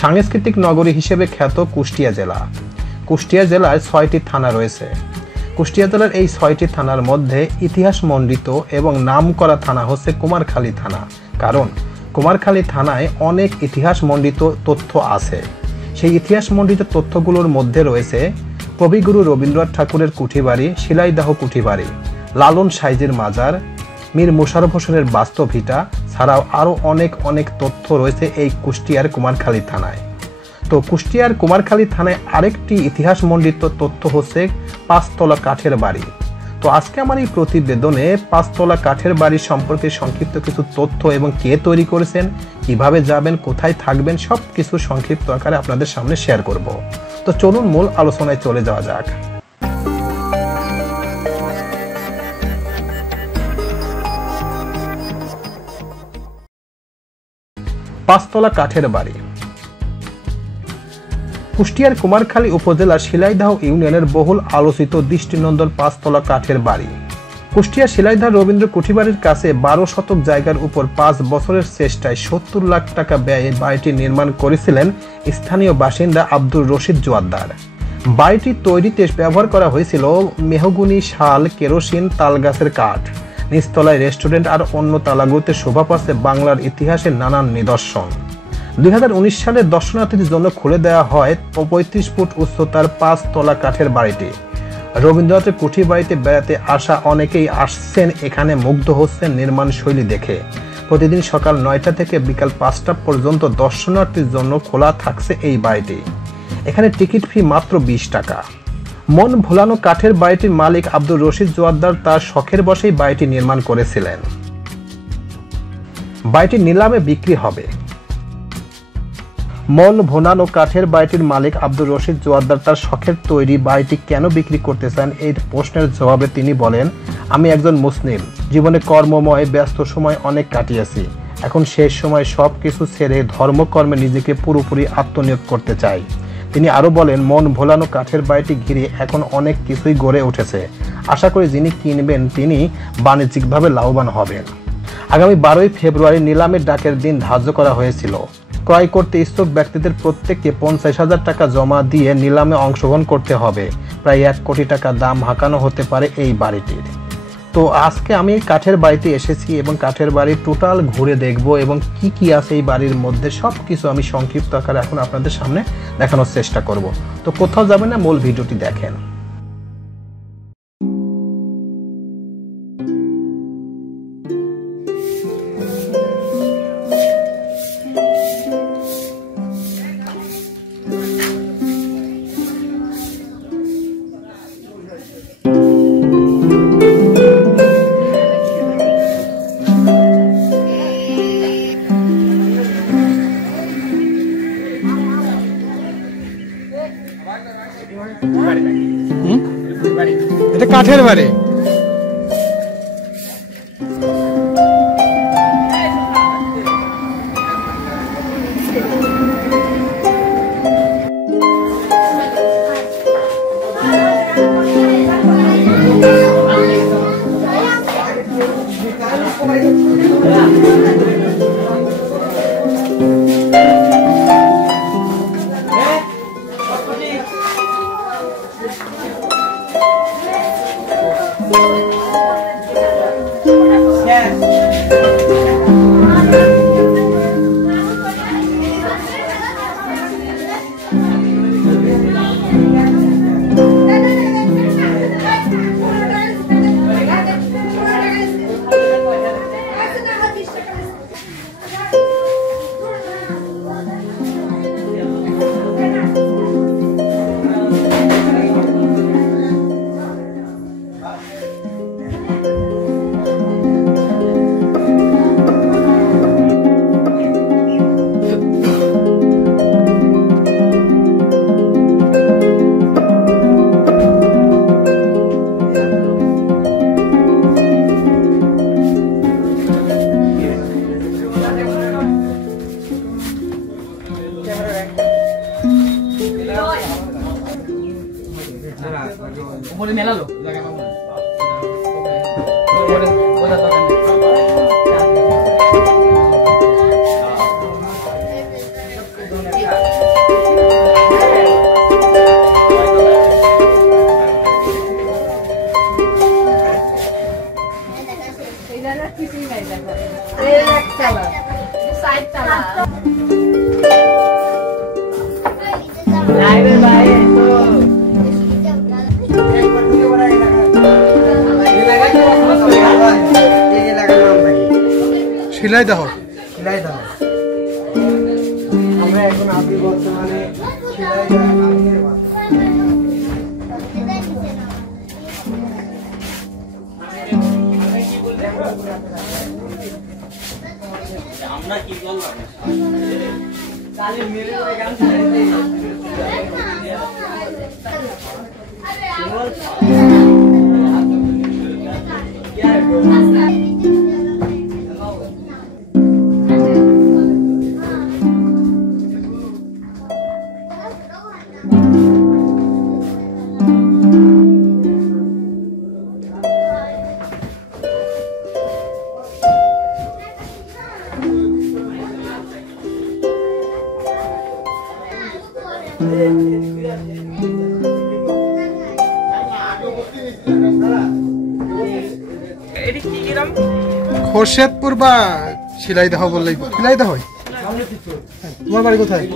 সাংস্কৃতিক নগরী হিসেবে খ্যাত কুষ্টিয়া জেলা। কুষ্টিয়া জেলায় ৬টি থানা রয়েছে। কুষ্টিয়া জেলার এই ৬টি থানার মধ্যে ইতিহাসমণ্ডিত এবং নামকরা থানা হচ্ছে কুমারখালী থানা, কারণ কুমারখালী থানায় অনেক ইতিহাসমণ্ডিত তথ্য আছে। সেই ইতিহাসমণ্ডিত তথ্যগুলোর মধ্যে রয়েছে কবিগুরু রবীন্দ্রনাথ ঠাকুরের কুঠিবাড়ি, শিলাইদহ কুঠিবাড়ি, লালন সাইজির মাজার, মীর মোশাররফ হোসেনের বাস্তভিটা ছাড়াও আরও অনেক তথ্য রয়েছে এই কুষ্টিয়ার কুমারখালী থানায়। তো কুষ্টিয়ার কুমারখালী থানায় আরেকটি ইতিহাসমণ্ডিত তথ্য হচ্ছে পাঁচতলা কাঠের বাড়ি। তো আজকে আমার এই প্রতিবেদনে পাঁচতলা কাঠের বাড়ি সম্পর্কে সংক্ষিপ্ত কিছু তথ্য এবং কে তৈরি করেছেন, কিভাবে যাবেন, কোথায় থাকবেন, সব কিছু সংক্ষিপ্ত আকারে আপনাদের সামনে শেয়ার করব। তো চলুন মূল আলোচনায় চলে যাওয়া যাক। পাঁচতলা কাঠের বাড়ি। কুষ্টিয়ার কুমারখালী উপজেলার শিলাইদহ ইউনিয়নের বহুল আলোচিত দৃষ্টিনন্দন পাঁচতলা কাঠের বাড়ি। কুষ্টিয়ার শিলাইদহ রবীন্দ্র কুঠিবাড়ির কাছে 12 শতক জায়গার উপর 5 বছরের চেষ্টায় 70 লাখ টাকা ব্যয়ে বাড়িটি নির্মাণ করেছিলেন স্থানীয় বাসিন্দা আব্দুর রশিদ জোয়ারদার। বাড়িটি তৈরিতে ব্যবহার করা হয়েছিল মেহগুনি, শাল, কেরোসিন, তালগাছের কাঠ। নিচতলায় রেস্টুরেন্ট আর অন্য তালাগুলোতে শোভা পাচ্ছে বাংলার ইতিহাসের নানান নিদর্শন। 2019 সালে দর্শনার্থীদের জন্য খুলে দেওয়া হয় 35 ফুট উচ্চতার 5 তলা কাঠের বাড়িটি। রবীন্দ্রনাথের কুঠিবাড়িতে বেড়াতে আসা অনেকেই আসছেন এখানে, মুগ্ধ হচ্ছেন নির্মাণ শৈলী দেখে। প্রতিদিন সকাল 9টা থেকে বিকাল 5টা পর্যন্ত দর্শনার্থীর জন্য খোলা থাকছে এই বাড়িটি। এখানে টিকিট ফি মাত্র 20 টাকা। মন ভোলানো কাঠের বাড়িটির মালিক আব্দুর রশিদ জোয়ারদার তার শখের বশেই বাড়িটি নির্মাণ করেছিলেন। বাড়িটি নিলামে বিক্রি হবে। মন ভোলানো কাঠের বাড়িটির মালিক আব্দুর রশিদ জোয়ারদার তার শখের তৈরি বাড়িটি কেন বিক্রি করতে চান, এই প্রশ্নের জবাবে তিনি বলেন, আমি একজন মুসলিম, জীবনে কর্মময় ব্যস্ত সময় অনেক কাটিয়েছি। এখন শেষ সময় সব কিছু ছেড়ে ধর্মকর্মে নিজেকে পুরোপুরি আত্মনিয়োগ করতে চাই। তিনি আরও বলেন, মন ভোলানো কাঠের বাড়িটি ঘিরে এখন অনেক কিছুই গড়ে উঠেছে। আশা করি যিনি কিনবেন তিনি বাণিজ্যিকভাবে লাভবান হবেন। আগামী 12ই ফেব্রুয়ারি নিলামের ডাকের দিন ধার্য করা হয়েছিল। ক্রয় করতে ইচ্ছুক ব্যক্তিদের প্রত্যেককে 50,000 টাকা জমা দিয়ে নিলামে অংশগ্রহণ করতে হবে। প্রায় 1 কোটি টাকা দাম হাঁকানো হতে পারে এই বাড়িটির। তো আজকে আমি কাঠের বাড়িতে এসেছি এবং কাঠের বাড়ি টোটাল ঘুরে দেখব এবং কি আছে এই বাড়ির মধ্যে সব কিছু আমি সংক্ষিপ্ত আকারে এখন আপনাদের সামনে দেখানোর চেষ্টা করব। তো কোথাও যাবেন না, মূল ভিডিওটি দেখেন। এটা কাঠের বাড়ি। উপরে মেলালো জায়গা পাবো ওটা শিলাইদহ। শিলাইদহ। আমরা এখন আছি বর্তমানে শিলাইদহ নামের বাজার। আমরা কি বললাম কালে মেরে ওই গান ছাড়তে খোরশেদপুর বা শিলাইদহ বললেই শিলাইদহ। তোমার বাড়ি কোথায়?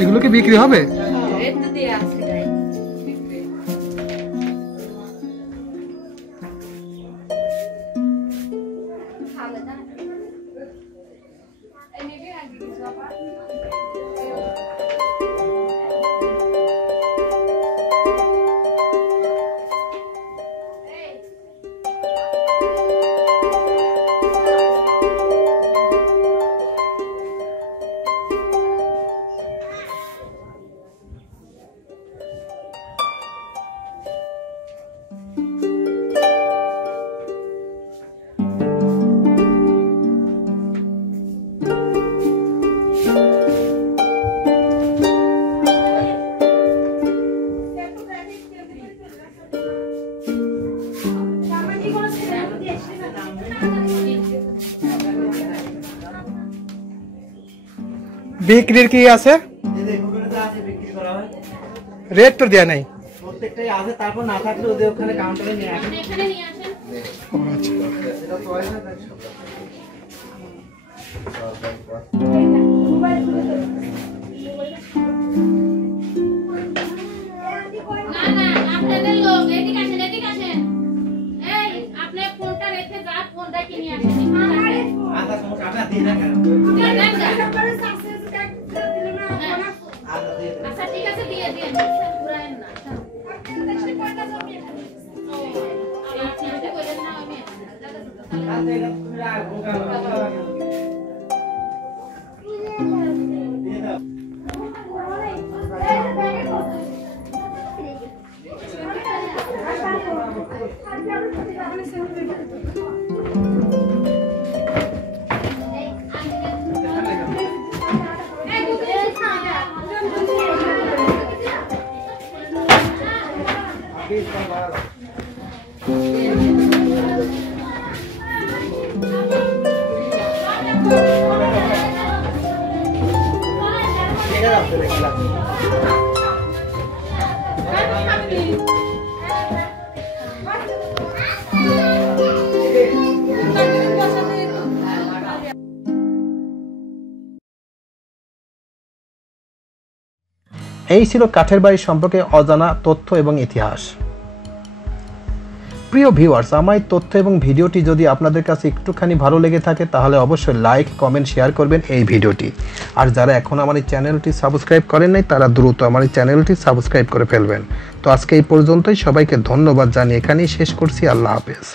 এগুলো কি বিক্রি হবে? বিক্রির কি আছে? রেট তো দেয়া নাই। প্রত্যেকটাই আছে, তারপর না থাকলে ওদের ওখানে কাউন্টারে নিয়ে আসেন। এখানে নিয়ে আসেন। এটা পয়সা দেখো। না না, আপনাদের লোক এদিকে আসেন, এদিকে আসেন। এই আপনি ফোনটা আচ্ছা ঠিক আছে দিয়ে দিয়ে পুরায়েন না আপনি কইলেন না আমি এই ছিল কাঠের বাড়ি সম্পর্কে অজানা তথ্য এবং ইতিহাস। প্রিয় ভিউয়ার্স, আমার এই তথ্য এবং ভিডিওটি যদি আপনাদের কাছে একটুখানি ভালো লেগে থাকে তাহলে অবশ্যই লাইক, কমেন্ট, শেয়ার করবেন এই ভিডিওটি। আর যারা এখন আমার এই চ্যানেলটি সাবস্ক্রাইব করেন নাই তারা দ্রুত আমার এই চ্যানেলটি সাবস্ক্রাইব করে ফেলবেন। তো আজকে এই পর্যন্তই, সবাইকে ধন্যবাদ জানিয়ে এখানেই শেষ করছি। আল্লাহ হাফেজ।